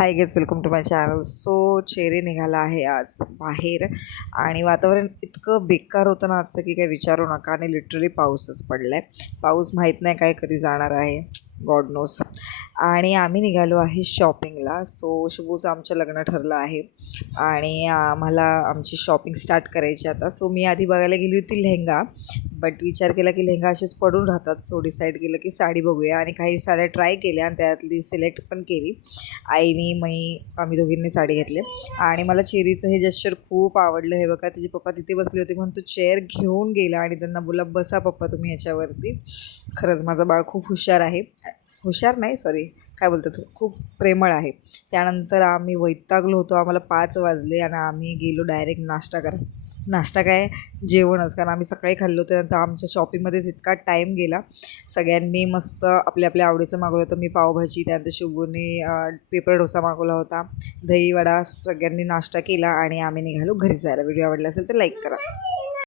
High guys, welcome to my channel. So Cherry निघाला आहे आज बाहेर आणि वातावरण इतकं बेकार होतं ना आजचं की काही विचारू नका. आणि लिटरली पाऊसच पडला आहे. पाऊस माहीत नाही काय कधी जाणार आहे, गॉड नोस. आणि आम्ही निघालो आहे शॉपिंगला. सो शुभूचं आमचं लग्न ठरलं आहे आणि आम्हाला आमची शॉपिंग स्टार्ट करायची आता. सो मी आधी बघायला गेली होती लेहंगा, बट विचार केला की लेहंगा असेच पडून राहतात. सो डिसाईड केलं की साडी बघूया आणि काही साड्या ट्राय केल्या आणि त्यातली सिलेक्ट पण केली. आईनी आम्ही दोघींनी साडी घेतली आणि मला चेरीचं हे जेस्चर खूप आवडलं. हे बघा, तिचे पप्पा तिथे बसले होते म्हणून तो चेअर घेऊन गेला आणि त्यांना बोला, बसा पप्पा तुम्ही ह्याच्यावरती. खरंच माझं बाळ खूप हुशार आहे. हुशार नाही, सॉरी, काय बोलतात, खूप प्रेमळ आहे. त्यानंतर आम्ही वैतागलो होतो. आम्हाला 5 वाजले आणि आम्ही गेलो डायरेक्ट नाश्ता करायला. नाश्ता काय, जेवणच, कारण आम्ही सकाळी खाल्लो होतं. नंतर आमच्या शॉपिंगमध्येच इतका टाईम गेला. सगळ्यांनी मस्त आपल्या आपल्या आवडीचं मागवलं होतं. मी पावभाजी, त्यानंतर शुभूने पेपर डोसा मागवला होता, दही वडा. सगळ्यांनी नाश्ता केला आणि आम्ही निघालो घरी जायला. व्हिडिओ आवडला असेल तर लाईक करा.